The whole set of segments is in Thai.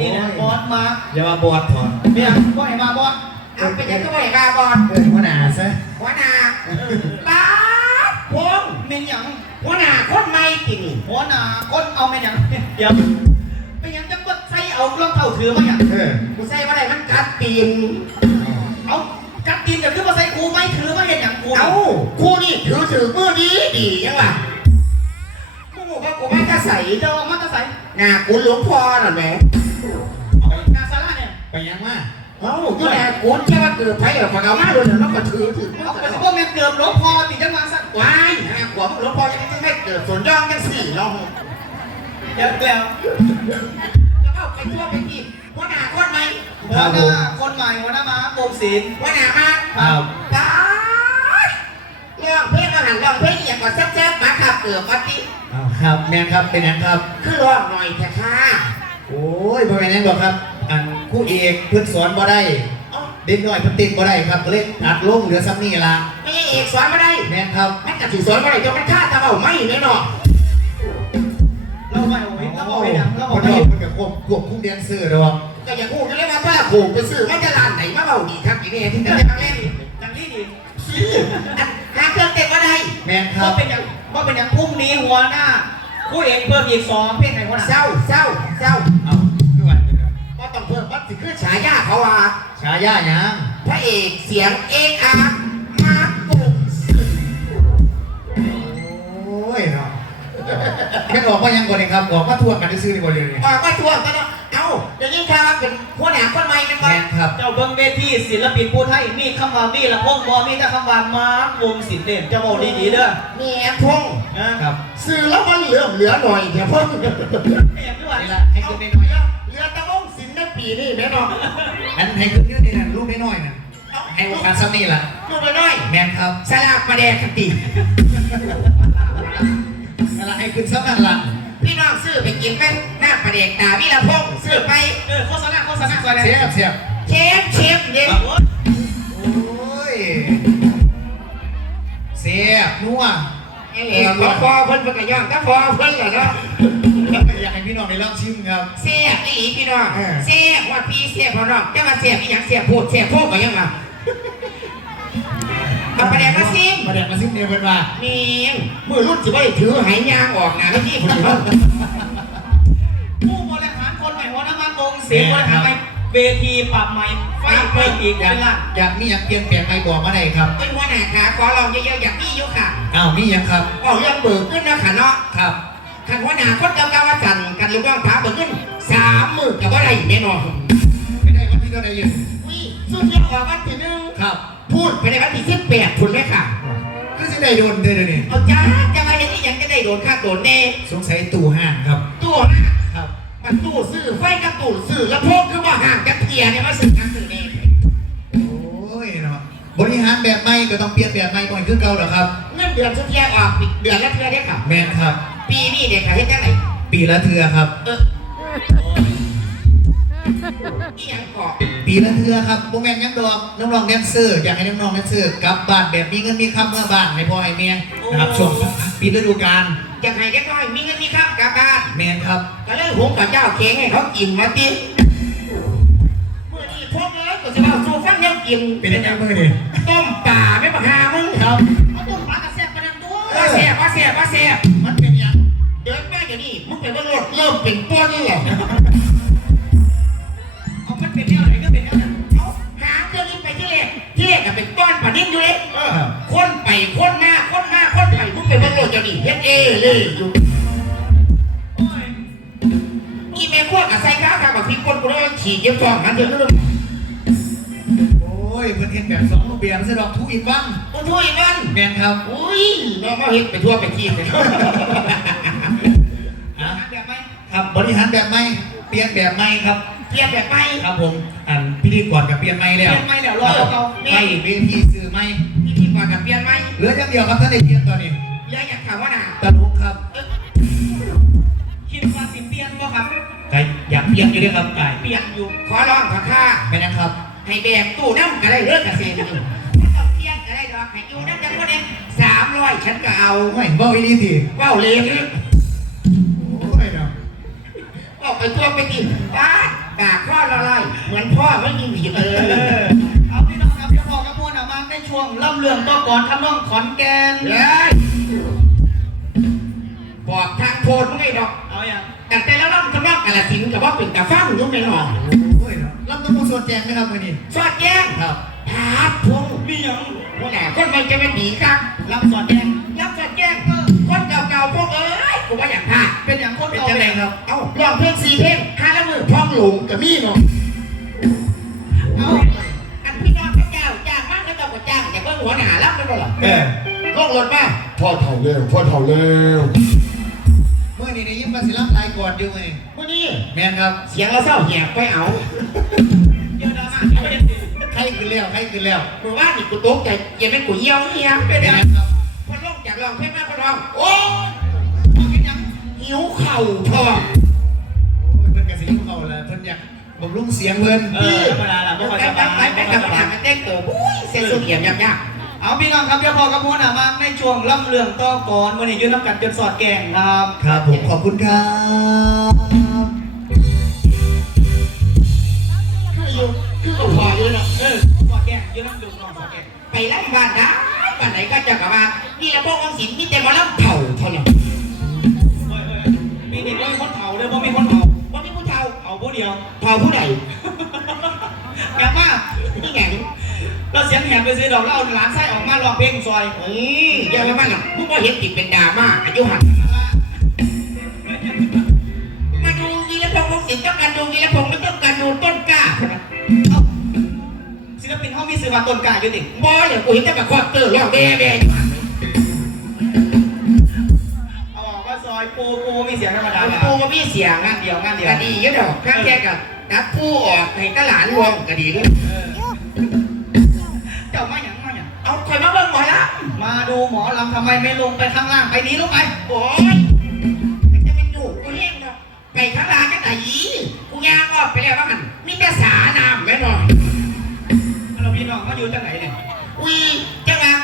นี่นะบอสมาอย่ามาบอดถอนเนี่ยว่าไอ้มาบอสเอาไปยังก็ไม่มาบอลเออหัวหน้าซะหัวหน้าบ้าพงเมนหยังหัวหน้าคนใหม่ตินี่หัวหน้าคนเอาเมนหยังเดี๋ยวเป็นหยังจะกดใส่เอารองเท้าถือมาหยังเออกูใส่ว่าอะไรมันกัดตีนเอากัดตีนเดี๋ยวขึ้นมาใส่กูไม่ถือมาเห็นหยังกูเอาคู่นี่ถือถือมือดีดียังวะ กูบอกว่ากูไม่กระใส่เดี๋ยวเอามาจะใส่หน้ากูหลวงพ่อน่ะแหม่เอานาซาร่าเนี่ยไปยังมาเอ้าอยู่แหละกูแค่ว่าเกิดไผ่กับเอามาเลยแล้วก็ถือถือเอาไปพวกแม่เกือบหลวงพ่อติดจังมาสั่นว้ายหน้าขวบหลวงพ่อยังไม่เกิดส่วนย่องกันสี่เนาะเดี๋ยวแล้วแล้วก็ไปทั่วไปกินหัวหน้าคนใหม่หัวหน้าคนใหม่หัวหน้ามาโกงศิลป์หัวหน้ามาครับตายเรื่องเพลงอาหารร้องเพลงอย่างก่อนแซ่บๆมาขับเกือบวัดนี้อ้าวครับแมนครับเป็นยังครับ คือร้องหน่อยเถอะค่ะโอ้ยพ่อแม่นยังบอกครับ อันครู่เอกเพิ่นสอนบ่ได้เอ้าเด็กน้อยเพิ่นติดบ่ได้ครับก็เลยตัดลงเหลือซ้ำนี่ละไม่ใช่เอกสอนมาได้แมนครับมันกะถือสอนมาได้จะมันฆ่าตาเบาไม่แน่นอนเราไม่เอาไว้เราเอาไว้หนังเราคเอานไว้นี้เพิ่นก็ควบควบคุมแดนเซอร์ดอกก็อย่างกูจะเรียกว่าป้าผูกไปซื้อมาจะร้านไหนมาเบาดีครับอีเนี่ยที่จะได้มาเล่นดังนี้ดีซื้ออันหาเครื่องเต้นมาได้ แมนคว่ารับ เป็นอย่างว่าเป็นอย่างพรุ่งนี้หัวหน้าคู่เอกเพิ่มอีกสองเพลงไหนหัวหน้าเศร้าเศร้าเศร้าเอาคือว่าก็ต้องเพิ่มวัดสิคือฉายาเขาว่าฉายาหยังพระเอกเสียงเอกอาร์มาปุกโอ้ยเนาะแค่นออกว่ายังก่อนเองครับออกมาทั่วกันซื้อๆนี่บ่เลยนี่ออกไปทวงกันเนาะเอ้า เดี๋ยวยิ่งข่าวว่าเป็นหัวหน้าคนใหม่เป็นแมว่านครับ เจ้าเบิ้งเวทีศิลปินผู้ไทยมีคำว่ามีละพงบอมีแต่คำว่ามาร์ควงศิลป์เด่นเจะบอกดีๆเด้อเมียทงนะครับซื้อแล้วมันเหลือเหลือหน่อยเดี๋ยวเพิ่งแม่ด้วยนี่ละให้ขึ้นน้อยเหลือตะวงสินในปีนี้แน่นอนๆอันให้ขึ้นเยอะนี่นะลูกน้อยๆน่ะให้โอกาสซ้ำนี่ล่ะลูกน้อยแมนครับสลากประแดกคตินั่นละให้ขึ้นซ้ำนั่นล่ะพี่น้องซื้อไปกินไหมหน้า ประแดกตาพี่ละพงซื้อไปเออโฆษณาโฆษณาก่อนเลยเสียบเสียบเชฟเชฟเย็นครับผมโอ้ยเสียบนัวเอ๋ขอพอเพิ่นเพิ่นก็ย่องถ้าพอเพิ่นเหรอเนาะอยากให้พี่น้องได้ลองชิมครับเสียบอีหลีพี่น้องเออเสียบว่าพี่เสียบพอน้องจะมาเสียบอีหยังเสียบพูดเสียบพูดก็ยังมาเอาประแดกมาซิมมาเด็กมาซิมเดียวกันว่านี่มือรุ่นสิบ่ได้ถือไหยางออกนะพี่คนนี้ผู้บ มาโกงศิลป์บริหารไปเวทีปรับใหม่ไฟเพิ่มอีกอยากเป็นล้านอยากมีอยากเปลี่ยนแปลงไปบอกมาได้ครับ เป็นหัวหน้าขาขอลองเยอะๆอย่างนี้อยู่ค่ะอ้าวมียังครับ เอาเรื่องเบิกขึ้นนะค่ะเนาะครับขันหัวหน้าคนเก่าๆว่าสั่นกันลูกน้องพาเบิกขึ้นสามหมื่นกับว่าไรแน่นอนไม่ได้วันที่เท่าไหร่ยังวิสุดยอดออกวันที่หนึ่งครับพูดไปในวันที่สิบแปดคุณไหมค่ะ ก็จะได้โดนเด้อเดี๋ยวนี้เอาจ้าจะมาอย่างนี้ยังจะได้โดนค่าโดนแน่สงสัยตู้ห้างครับ ตัวนะค รับมันตู้ซื้อไฟกับตู้ซื้อแล้วพกคือว่าห่างกันเทียเนี่ยมาซื้อกันซื้อแน่โอ้ยเนาะบริหารแบบใหม่ก็ต้องเปลี่ยนแบบใหม่ก่อนคือเก่าเหรอครับ เงินเดือนสุดเทียออกเดือนละเทียได้ค่ะ แมนครับ ปีนี้เด็กค่ะเฮ็ดจังไหนปีละเทือครับ เอออีหยังเกาะปีละเทือครับโมแมนยังดอกน้องรองแดนเซอร์อยากให้น้องๆแดนเซอร์กลับบ้านแบบมีเงินมีคำเมื่อบ้านให้พ่อให้เมียนะครับช่วงปีฤดูกาล จังไหนก็ต้องมีเงินมีครับกลับบ้านแมนครับก็เลยหุงกับเจ้าเค้งให้เขากินมาติเมื่อนี้พวกเลยก็จะมาสู่ฟังยังกินเป็นยังไงมือนี่ต้มป่าไม่ปัญหามึงครับเอาต้นปลากระแซบกระดังตัวว่าเสียว่าเสียว่าเสียมันเป็นยังเดินมาอย่างนี้มึงเป็นว่ารถเริ่มเป็นต้นเหรอเอามันเป็นเรื่องอะไรก็เป็นเรื่องนั้นเอาหาเครื่องนี้ไปที่แรกที่แรกก็เป็นต้นป่านิ่มอยู่เลยเออคนไปคนมาคนมาคนไปมึงเป็นว่ารถจะนี่เฮ็ดเอเลยอยู่โอ้ยอีเมลพวกกับไซค้ากับแบบพี่คนกูเลยขี่เย็บฟองมันเดี๋ยวนึงโอ้ยเพิ่นเห็นแบบสองรูปแบบซะดอกทุกอีกบ้างกูช่วยมันแมนครับอุ้ยน้องมาเฮ็ดไปทั่วไปที่เลยอะงานแบบไหมครับบริหารแบบใหม่เปลี่ยนแบบใหม่ครับเปลี่ยนแบบไปครับผมอันพิธีกรกับเปลี่ยนใหม่แล้วเป็นไม่แล้วรอเราไม่เวที สื่อใหม่พิธีกรกับเปลี่ยนไหมเหลืออย่างเดียวครับท่านได้เปลี่ยนตอนนี้เรื่องอยากถามว่าน่ะตลกครับคิดว่าสิเปลี่ยนบ่ครับไก่อยากเปลี่ยนอยู่ด้วยครับไก่เปลี่ยนอยู่ขอร้องขอค่าเป็นยังครับให้แบกตู้น้ำก็ได้เลิกเกษตรอยู่ไม่ต้องเที่ยงก็ได้ดอกให้อยู่น้ำจังคนเองสามร้อยฉันก็เอาไม่เบ้าอีนี่สิเว้าเลยโอ้ยเนาะออกไปทั่วไปกินป้าดกากข้อละลายเหมือนพ่อไม่มีหวีดเอเอ ช่วงล่ำเรื่องต่อก่อนทำน้องขอนแก่นเฮ้ยบอกทางโทนไม่ดอกเอาอย่างแต่แต่แล้วเราทำนองกาลสินธุ์กับว่าเป็นกาฟังอยุ่งไม่หรอกโอ้ยเนาะลำต้องมูส่วนแจงไหมครับมื่อนี้สอดแจ้งครับพาพงมีหยังว่าแต่คนมันจะเป็นหนีครับรับสอนแยงรับสอดแจ้งคนเก่าๆพวกเอ้ยกูว่าอย่างพลาดเป็นอย่างคนเป็นเก่าจังไรเนี่ยครับเอ้าลองเพลงสี่เพลงห้าแล้วมือพร้อมหลงกับมี่เนาะเอา ก็จ้างแต่เพิ่งหัวหน้ารับไม่ได้หรอเออลงรถมาพ่อเถ่าเร็วพ่อเถ่าเร็วเมื่อนี้ในยิ้มมาสิลับลายก่อนอยู่มื่อนี้วันนี้แมนครับ เสียงเราเศร้าแหบไปเอาเดี๋ยวดราม่าที่ประเด็นสิใครขึ้นแล้วใครขึ้นแล้วเมื่อวานนี่กูตกใจเย็นเป็นกูเยี่ยวเนี่ยเป็เป็นนยัยังงไงครับพอลงจากรองเพลงมาพอลองโอ้ยเอาเป็นหยังหิวเข่าทองโอ้ยเพิ่นกระสิบเขาแล้วเพิ่นอยากบำรุงเสียงเพิ่นเออ เส้นสุดเหี่ยมยากเอาพี่น้องครับเดี๋ยวพอกระมวลออกมาในช่วงล่ำเรื่องต่อก่อนวันนี้ยืนน้ำกันจนสอดแกงครับ ครับผมขอบคุณครับๆคืออยู่คือกับพออยู่เนาะเออสอดแกงยืนน้ำดื่มน้องสอดแกงไปรับบ้านนะบ้านไหนก็จะกลับมานี่ละพวกองศิลป์มีแต่มารับเผาเท่านั้นเฮ้ยเฮ้ยปีนี้ว่ามีคนเผาเลยว่ามีคนเผาว่ามีผู้เฒ่าเผาผู้เดียวเผาผู้ใด แกมาก นี่ไง เราเสียงแหบไปซื้อดอกแล้วเอาหลานไส้ออกมาลองเพลงซอยเฮ้ยอย่าไปมันหรอกผู้ว่าเห็นติดเป็นดราม่าอายุหันมาดูวีรพงษ์ของศิลป์ต้องการดูวีรพงษ์ไม่ต้องการดูต้นกล้าเอ้าศิลปินเขามีสื่อมาต้นกล้าอยู่ติบอเลยกูเห็นแต่กับคอเตอร์ร้องแบ่แบ่อยู่หันเอาบอกว่าซอยปูปูมีเสียงธรรมดากูก็มีเสียงงานเดียวงานเดียวก็ดีอยู่ดอกข้างแค่กับนับผู้ออกให้กระหลานรวมก็ดีด้วย ดูหมอลำทำไมไม่ลงไปข้างล่างไปหนี้ลงไปโอ้ยจะเป็นอยู่กูเล่นเนาะไปข้างล่างก็แต่ยีกูย่างออกไปแล้วว่ามันมีแต่สาน้ำแม่หน่อยเราพี่น้องเขาอยู่จังไหนเนี่ยอุ้ยจังหวะ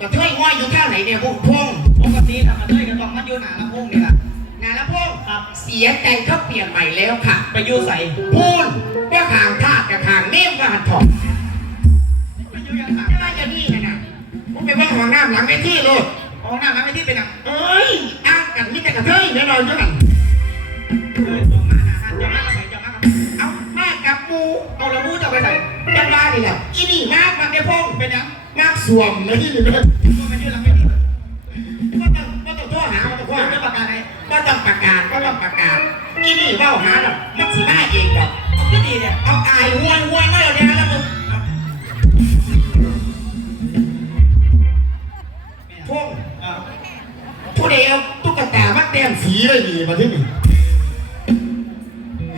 กระเทยห้อยอยู่ท่าไหนเนี่ยพวกพงปกติทำมาด้วยกันต้องมาอยู่หนาลำโพงนี่แหละนาละพงครับเสียใจเขาเปลี่ยนใหม่แล้วค่ะ ไปอยู่ใส่พูนว่าห่างท่ากับห่างเนมว่าหันถอด ไปว่าห้องน้ำหลังไอ้ที่เลยห้องน้ำไม่ที่เป็นหนังเอ้ยอ้างกันมีแต่กระเทยแน่นอนจังเออจอมาหนาจอมาไปจอมากับเอาแม่กับมูเอาละมูจะไปใส่จังว่านี่แหละอีนี่มากมันได้พงเป็นยังมากสวมเลยที่นี่เลยตัวมันอยู่หลังไม่ที่ก็ต้องก็ต้องโทษหามันต้องโทว่าษจะหาประกาศอะไหนก็ต้องประกาศก็ต้องประกาศอีนี่เบ้าหาดอกมันสิมาเองดอกเอาขึ้นดีเนี่ยเอาอายห่วยห่วยมาแล้วเนี่ยแล้วมึง พงเอาผู้ใดเอาตุ๊กตามาแต่งสีเลยนี่มาที่นี่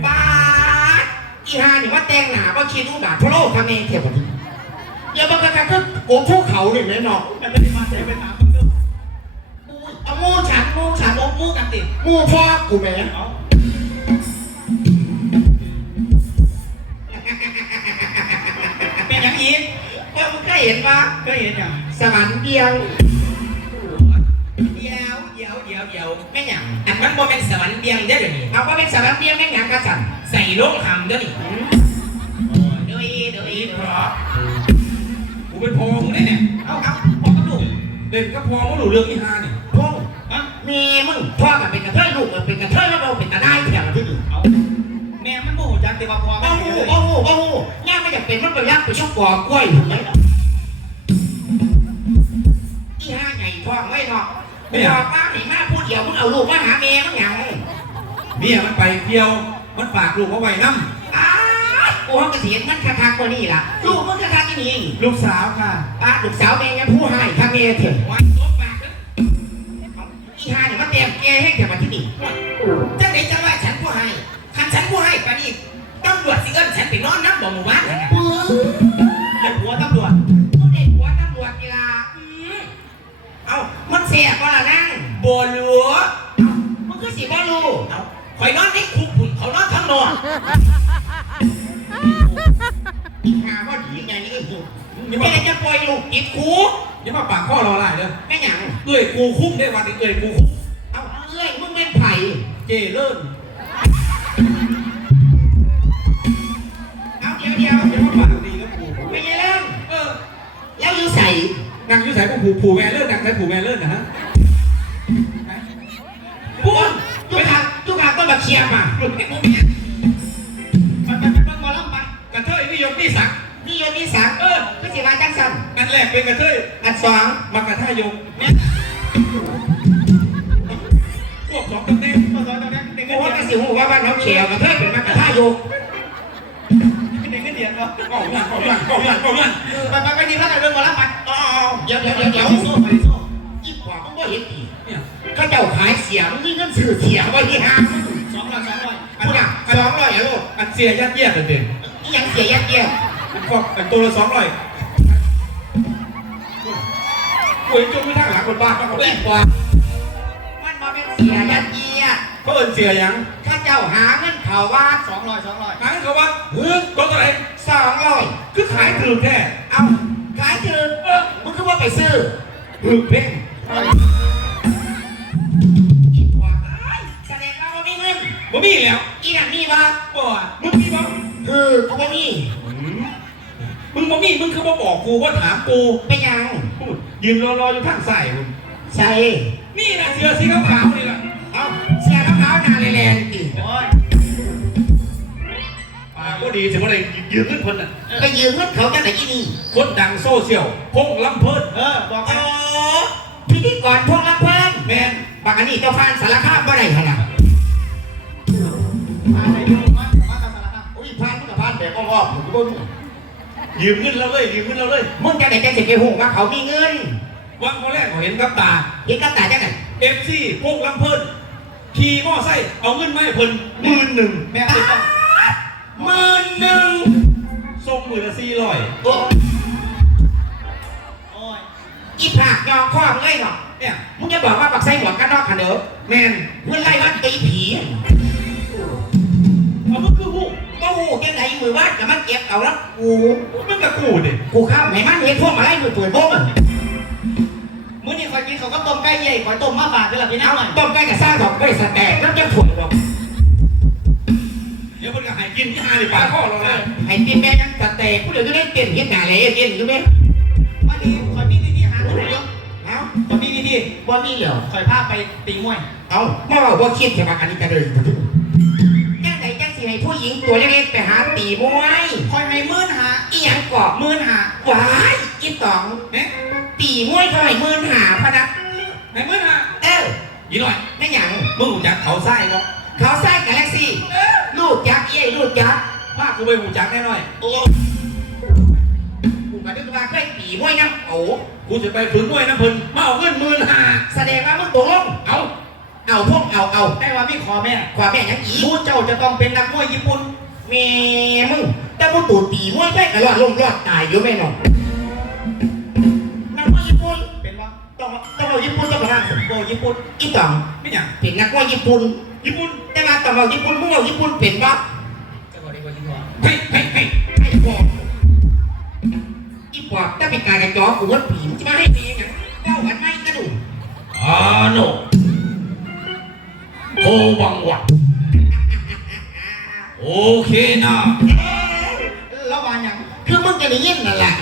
บาดอีหานี่ว่าแต่งหนาว่าคิดอุบาทพะโลกคาเมเทียบกันที่อย่าบังคับก็โกงภูเขาเนี่ยแน่นอนแล้วจะมาเดี๋ยวไปถามมึงดูเอามูฉันมูฉัถานมมูกันติมูพ่อกูแม่เอาเป็นยังอีกก็มึงเคยเห็นปะก็เห็นอย่างสวรรค์เดียว มันบ่เป็นสวรรค์เบียงเด้อเดี๋ยวนี้เอาว่าเป็นสวรรค์เดียวแม่งหยังกระสันใส่ลงคำเด้อนี่เดี๋ยวอีเดี๋ยวอีอีเพราะกูเป็นพอมึงได้เนี่ยเอาเอาบอกกับลูกเล่นก็พอมึงรู้เรื่องที่ห้านี่พงอะมีมึงพ่อกับเป็นกระเทยลูกกับเป็นกระเทยแล้วเราเป็นตาได้แถวที่นี่เอาแม่มันโมโหจังแต่ว่าพอโอ้ไม่โหเลยโอ้โหโอ้โหย่าไม่อยากเป็นมันไปย่างไปชอบกอกล้วยถูกไหมอีห้าใหญ่ทองไว้เนาะบอกว่าไอ้มาพูด เดียวมึงเอาลูกมาหาแม่มึงหยังเมียมันไปเที่ยว มันฝากลูกเอาไว้น้อ้าวกูห้องเกษียณมันคักๆกว่านี่ล่ะ ลูกมึงคักๆที่นี่ำลูกสาวค่ะป้าลูกสาวแม่ยังผู้ให้ข้าเมียเถอะวันตบปากเด้ออีห้าเนี่ยมันเตรียมแกให้แกมาที่นี่จังไหนจังว่าฉันผู้ให้คันฉันผู้ให้ปานนี้ตำรวจสิเอิ้นฉันไปนอนน้ำบ่หมู่บ้านนั่นน่ะปื้อเด็กหัวตำรวจมึงเด็กหัวตำรวจกีฬาอืมเอ้า มันเสียก็ละนั่ง บ่รู้มันคือสิบ่รู้ข่อยนอนี่คุกผุนเขานอนทั้งนอกหาข้อดีไงนี่ก็คือแม่จะปล่อยลูกอีกคูอย่ามาปากข้อรอไล่เด้อแม่หยังเอ้ยกูคุ้มได้วันนี้เอ้ยกูคุ้มเอาเอ้ยมึงเป็นไผ่เจเริ่มเอาเดียวเดียวอย่ามาปากดีแล้วกูไม่ใช่เริ่มเออแล้วยูใส่นางยูใส่พวกผูผูแวร์เลิศนางใส่ผูแวร์เลิศนะฮะ พูดทุกทางทุกทางก็มาเคลียร์มาไปไปไปเบิ่งหมอลำไปกระเทยนิยมนี่สักนี่โยมนี่สังเออก็สิว่าจังสันอันแรกเป็นกระเทยอันสองมากระท่ายงเนี่ยพวกสองตำแหน่งตัวตอนนี้เป็นเงิโอ้นยเดืก็อนสิหูว่าบ้านน้องเขียวกับเพื่อนเป็นมักกะท่าโยกเป็นเงินเดือนเนาะกองยันกองยันกองยันกองยันไปไปไปดีพักกันเบิ่งหมอลำไปอ๋อเดี๋ยวเดี๋ยวเดี๋ยว ก็เจ้าขายเสียงนี่เงินซื้อเสียว่าที่ห้าสองร้อยสองร้อยพูดอะสองร้อยเหรอลูกอันเสียยัดเยียดเด่นนี่ยังเสียยัดเยียดอันก็อันตัวละสองร้อยกูเห็นจนไม่ทั้งหลังคนบ้านมากกว่าอีกกว่ามันมาเป็นเสียยัดเยียดเขาเอินเสียยังถ้าเจ้าหาเงินเขาว่าสองร้อยสองร้อยหาเขาว่าเฮ้ยตัวอะไรสองร้อยคือขายถือแท้เอาขายถือเออมึงคือว่าไปซื้อถือเพ่ง บ่มีแล้วอีนั่นนี่วะบ่อะมึงมีบ่คือกูบ่มีมึงบ่มีมึงคือบ่บอกกูว่าถามกูเป็นยังพูดยืนรอรออยู่ทางใส่มึงใช่นี่นะเสือสีขาวๆนี่แหละเอาเสียขาวๆหนาแรงๆอีกโอ้ยปากก็ดีถึงว่าได้ยืนขึ้นคนน่ะไปยืมเงินเขาจากไหนอีนี่คนดังโซเชียลพงลำเพิดเออบอกไปอ๋อพิธีกรพวกรับเพิ่มแมนบักอันนี้เจ้าฟานสารคามบ่ได้ขนาด มาไปดูมามากับสารคามอุ้ยพานมึงกับพานแบบอ้อมๆผมก็บ่รู้ยืมเงินเราเลยยืมเงินเราเลยมึงจะไหนจะสิไปหูว่าเขามีเงินวันคนแรกเขาเห็นกับตาเห็นกับตาจังไหนเอฟซีพงลำเพิดขี่มอไซค์เอาเงินมาให้เพิ่นหมื่นหนึ่งแม่ติดต้องหมื่นหนึ่งส่งหมื่นละสี่ร้อยโอ้โอ้ยอีผากยองข้อมึงเลยเหรอเนี่ยมึงจะบอกว่าปักไส้หมวกกันนอกขันเด้อแมนเพื่อนไล่วัดตีผีเอา มันคือหูก็หูจังไหนมือวัดกับมันเก็บเอาแล้วกูมันกับกูดิกูเข้าไหนมันเห็นพวกมาไล่มือตัวโบ้งมื้อนี้คอยกินเขาก็ต้มไก่ใหญ่คอยต้มมาบาทด้วยล่ะพี่น้เอาองหน่อยต้มไก่กับซ่าดอกไก่สแต็กแล้วจะถ่วยดอกเดี๋ยวมันก็หายกินที่ห้าในปากข้อเราเลยไอ้ตีแม่ยังสแต็กกูเดี๋ยวจะได้เปลี่ยนเฮ็ดหน้าเลยเปลี่ยนอยู่ไหมวันนี้คอยมีวิธีหาคนเดียวเอาคอยมีวิธีบ่มีเหรอคอยพาไปตีมวย เอาเมื่อว่าคิดจะมาอันนี้จะเลย ตัวเล็กๆไปหาตีมวยคอยให้หมื่นหาอีหยังเกาะหมื่นหาหวายอีตองเนี่ยตีมวยเขาให้หมื่นหาพะนะหายเงินอะเออยีหน่อยไม่หยังมึงหูจักเขาไส้เนาะเขาสร้างกาแล็กซี่ลูกยักษ์เอ้ยลูกยักษ์พากูไปหูจักแน่หน่อยโอ้กูก็นึกว่าเคยตีมวยน้ำโอ้กูจะไปฝึกมวยน้ำเพิ่นมาเอาเงินหมื่นห้าแสดงว่ามึงตกลงเอา เอาพวกเอาเอาแต่ว่ามีขอแม่ความแม่ยังอีผู้เจ้าจะต้องเป็นนักมวยญี่ปุ่นแม่มึงแต่มึงตูดตีมวยไปก็รอดลมรอดตายอยู่แม่น้องนักมวยญี่ปุ่นเป็นว่าต้องต้องเอาญี่ปุ่นต้องมาทโบญี่ปุ่นำอีตองไม่อย่างเป็นนักมวยญี่ปุ่นญี่ปุ่นแต่มาต้องเอาญี่ปุ่นมึงเอาญี่ปุ่นเป็นปะจะบอกดีกว่าดีกว่าเฮ้ยเฮ้ยเฮ้ยไอ้ปอบอีปอบถ้าเป็นการกระจอกกูว่าผีมันจะมาให้ดีไงเจ้าวันไม่กระดูกอ่าโน โคบังวะโอเคนะแล้ววานอย่างคือมึงจะได้ยินนั่นแหละ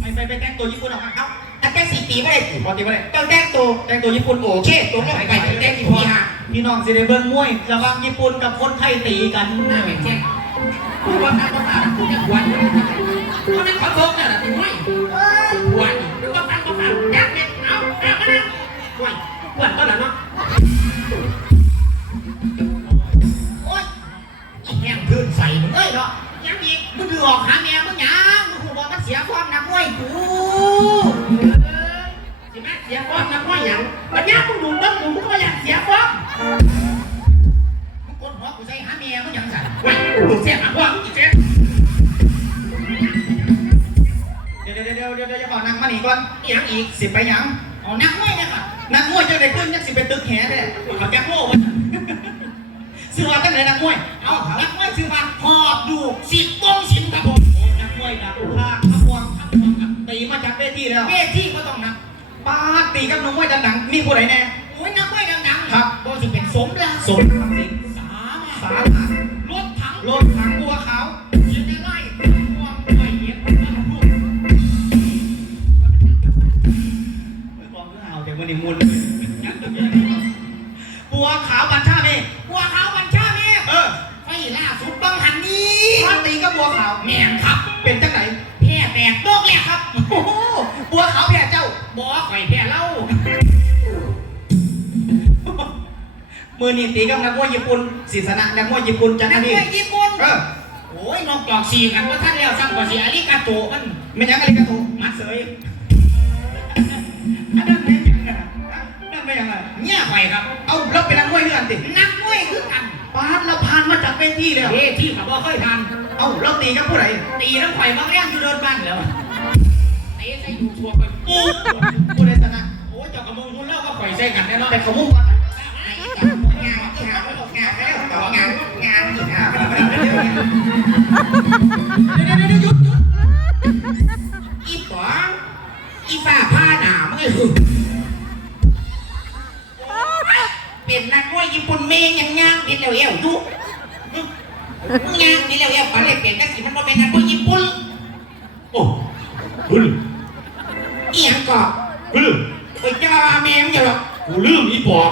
ไปไปไปแต่งตัวญี่ปุ่นออกมาเอาอาจารย์สีตีไม่ได้ตีปกติไม่ได้ต้องแต่งตัวแต่งตัวญี่ปุ่นโอโอเคเคตัวลงไปแต่งที่พี่ฮะพี่น้องสิได้เบิ่งมวยระหว่างญี่ปุ่นกับคนไทยตีกันน่าแม่งแจ้งกูว่าทำมาผ่านกูจะหวนเขาไม่ขอโทษเนี่ยนะตีไม่หวนกูว่าทำมาผ่านยักษ์เนี่ยเอาเอาเอาหวนหวนก็แล้วเนาะ ยเนาะยังอีกมึงคือออกหาเมียมึงหยังมึงหูบอกมันเสียความนักมวยกูสิแม่เสียฟอมนะพ่อหยังปัญญามึงดูน้ำมึงมึงก็อยากเสียฟอมมึงกดหัวกูใส่หาเมียมึงหยังสั่นไว้กูเสียหาพ่อมึงอีกเจ๊เดี๋ยวเดี๋ยวเดี๋ยวเดี๋ยวเดี๋ยวจะบอกนางมาหนีก่อนหยังอีกสิไปหยังเอานักมวยเนี่ยค่ะนักมวยจะได้ขึ้นยังสิไปตึกแหเนี่ยเขาแจ็คโม่ ซื้อมาตั้งไหนนักมวย เอานักมวยซื้อมาหอบดูสิบป้องสิบครับผมโอ้นักมวยนักภาคขบวงขบวงครับตีมาจากเวทีแล้วเวทีก็ต้องนักปาดตีกับนักมวยดังๆมีผู้ใดแน่โอ้ยนักมวยดังๆครับก็สิเป็นสมแล้วสมคำสิงสาม ญี่ปุ่นจังนัอักนมนี้วยญี่ปุ่นเออโอ้ยนอกจอกสีกันว่าท่านแล้วสั่งกว่าสีอาริกาโตะมันไม่ยังอะไรกันถูกมาเสยอันนั้นไม่ยังไงนั่นไม่ยังไงเนี่ยไปครับ เอาเราเป็นนักมวยเพื่อนตินักมวยคือกันปาดเราผ่านมาจากเวทีแล้ว เฮ้ที่กับว่าเคยทเอาเราตีกับผู้ใดำตีน้ำไข่มาเลี้ยงอยู่เดินบ้านแล้วเตะใส่อยู่ชัวไปปุ๊บผู้ใดชนะโอ้ยเจ้ากระมงหุ่นเล่าก็ปล่อยใส่กันแน่นอนแต่เขามุ่งก่อน งานงานงานแล้วต่องานงานอีกอะ เดี๋ยวเดี๋ยวเดี๋ยวหยุดหยุดอีป๋องอีฝ้าผ้าหนามึงไอ้หึเป็นนักมวยญี่ปุ่นเมย์ยังย่างดินแล้วเอวดูมึงย่างดินแล้วเอวเขาเลยเปลี่ยนกระสีมันบ่เป็นนักมวยญี่ปุ่นโอ้กูลืมอีหยังก่อกูลืมไปจะมาเมย์มึงอย่าหรอกกูลืมอีปอบ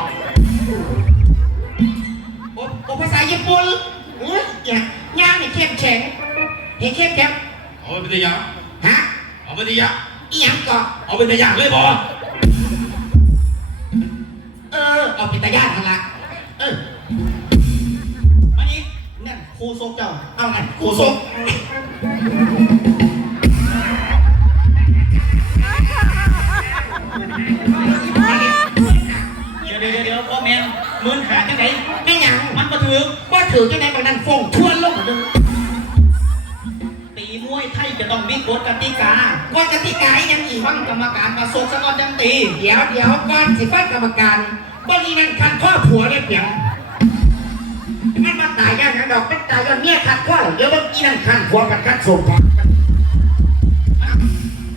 โอ้โอ้ภาษาญี่ปุ่นเอ้ยอย่างย่างนี่เข้มแข็งเห็นเข้มแข็งเอาไปเป็นตะยางฮะเอาไปเป็นตะยางอีหยังก่อเอาเป็นตะยางเลยบอเออเอาเป็นตาญาติทันละเอออันนี้นั่นครูโซกเจ้าเอาไงครูโซกเดี๋ยวเดี๋ยวเดี๋ยวพ่อแม่มือหาจังไหนไม่หยังมันมาถือว่าถือจะในบางนั้นฟงทวนลงมาดึงตีมวยไทยจะต้องมีกฎกติกาว่ากติกายังอีกฟังกรรมการมาโซกสะกอนจังตีเดี๋ยวเดี๋ยวก่อนสิฟังกรรมการบ่มีนั่นคันข้อผัวเนี่ยเปียงมันมาตายกันนะดอกเป็นตายกันเมียคันข้อเดี๋ยวบ่มีนั่นคันผัวกันคันส่งกัน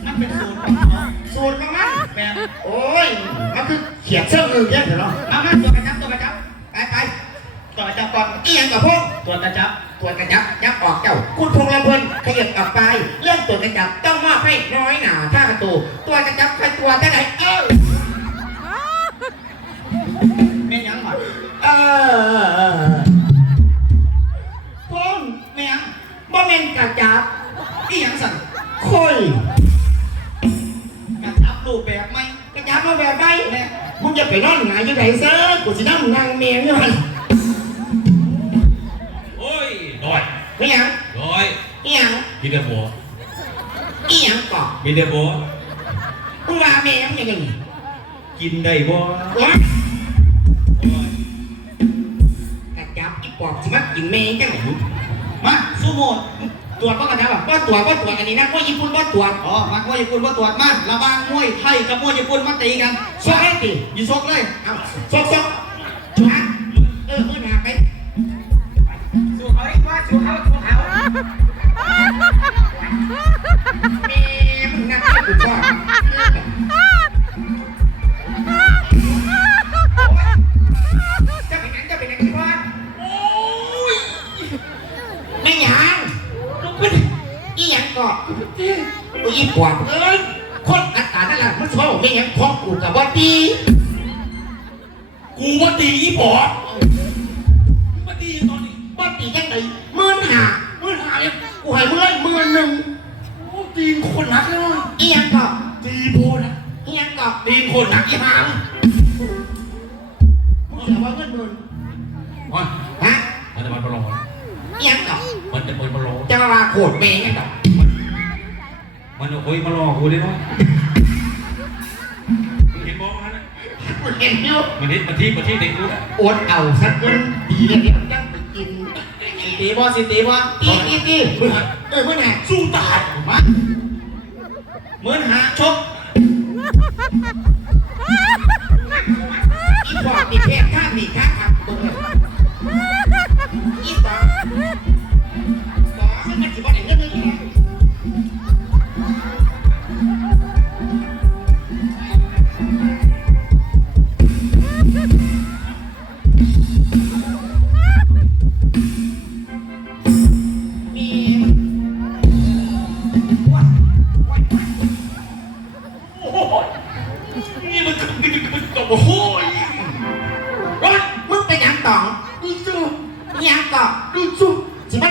มันเป็นสูตรของเขาสูตรของมันแบบโอ้ยมันคือเขียนเสื้อมือแค่เหรอเอามา ตัวกระจับก่อนอีหยังกับพวกตัวกระจับตัวกระจับยับออกเจ้า คุณพงษ์ลำเพลินขยับออกไป เรื่องตัวกระจับต้องมอบให้น้อยหนาถ้ากระตูตัวกระจับใครตัวเท่าไหนเออแม่นยังหมดเออพงษ์แม่ยังบ่แม่นกระจับอีหยังสั่นคุยกระจับรูปแบบไหมกระจับมาแบบไหนแม่มึงจะไปนอนหงายอยู่ไหนเซ้อกูสินั่งนั่งเมียอยู่หัน ไม่หยังน้อยอีหยังกินแต่บัวอีหยังก่อนกินแต่บัวมึงว่าแม่มึงยังไงกินได้บัววะกระจับอีปอบสิมากินแม่จังไหนมาสู้โหมดตรวจว่ากระจับอะว่าตัวว่าตัวอันนี้นะว่าญี่ปุ่นว่าตัวอ๋อมามวยญี่ปุ่นว่าตรวจมาระหว่างมวยไทยกับมวยญี่ปุ่นมาตีกันชกให้ตียีซกเลยเอาชกชก อีหยังก่อนกูอีปวดเอ้ยคนอัตตานั่นแหละมันโซ่ไม่หยังของกูกับว่าดีกูว่าตีอีปอบมาตีตอนนี้ว่าตีจังไหนหมื่นห้ามื่อหาเนี่ยกูให้มึงเลยหมื่นหนึ่งโอ้ตีนคนหนักเลยว่ะอีหยังก่อนตีโบนะอีหยังก่อนตีนคนหนักอีหางมึงเสียว่าเงินหมื่นมันฮะมันจะมันมาลองอีหยังก่อนมันจะมันมาลองจะมาว่าโคตรเมย์ไงก่อน มันโอ้ยมาลองกูได้เนาะมึงเห็นบ้องมันนะมึงเห็นอยู่มันเห็นมาที่มาที่เด็กกูนะอดเอาสักเงินดีเลยเนี่ยยังไปกินสิตีบ่สิตีบ่ตีตีตีมึงเออมึงไงสู้ตายมาเหมือนหาชกอีปอบตีเพศข้ามมีข้าขับ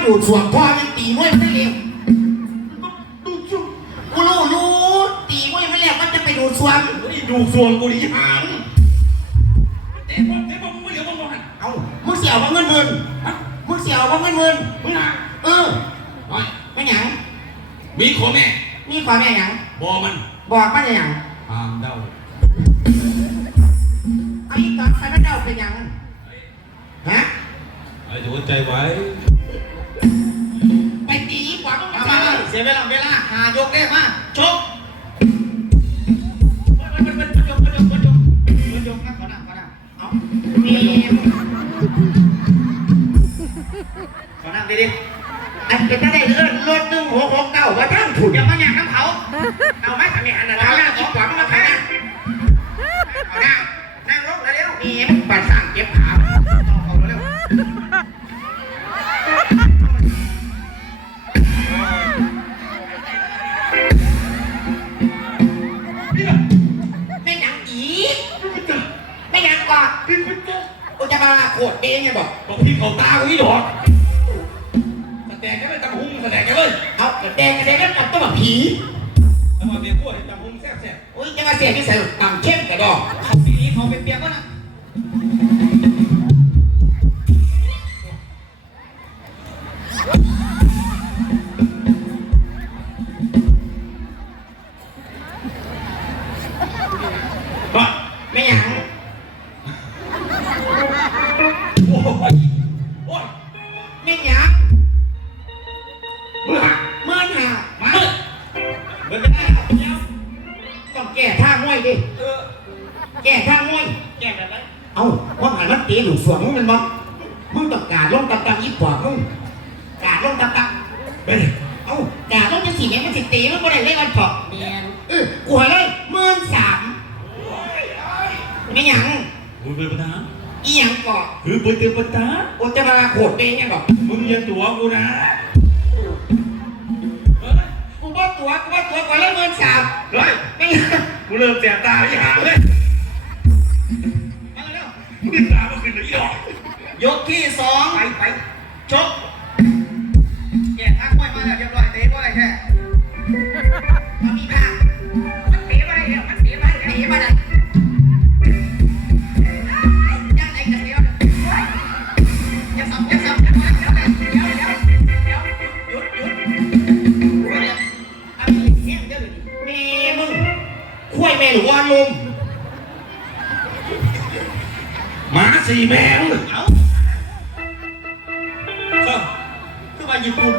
ดูดสวมพ่อมันตีมวยไม่เร็วดูดสวกูรู้รู้ตีมวยไม่เร็วมันจะไปดูดสวมดูดสวมกูดิหางเตะบอลเตะบอลมึงไม่เหลียวมึงบอลเอามึงเสียวมึงเงินเงินมึงเสียวมึงเงินเงินมึงหาเออไม่หยังมีขอแม่มีขอแม่หยังบอกมันบอกมันหยัง คุณอย่ามาอยางน้ำเขา เอาไหม ตัวกูว่าตัวกว่าละหมื่นสามเฮ้ยไม่กูเริ่มแสบตาไอ้หาเว้ยมาแล้วมึงตาเมื่อคืนเลยยกยกที่สองไปไปชก สี่แมงคือมาญี่ปุ่น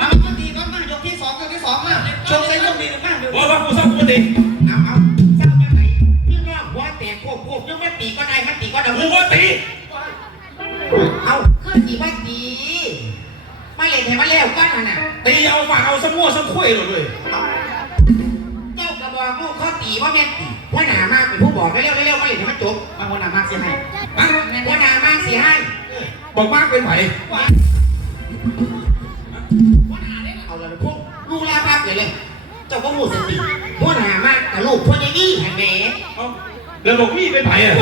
มามาดีก็มายกที่สองยกที่สองมาโชกใส่ยกดีมากว่าว่ากูสร้างกูดีเอาเอาสร้างมาไหนเพื่อนร่างว่าแต่ควบควบยังไม่ตีก็ได้มันตีก็ได้กูว่าตีเอาคือตีว่าตีไม่เล่นให้มาแล้วก้อนน่ะตีเอาฝ่าเอาสมั่วสมั่วเลยเจ้ากระบอกลูกเขาตีว่าแม่ตี หัวหน้ามากเป็นผู้บอกเร็วๆเร็วไม่เห็นมันจบบางคนหน้ามากสิให้บาหัวหน้ามากสิให้บอกมากเป็นไผหัวหาเนี่าลกูลาภาพเลเลยเจ้าก็หูสติหัวหน้ามากแต่ลูกพ่อจะนี่แหงแหนแล้วบอกนี่เป็นไผอะ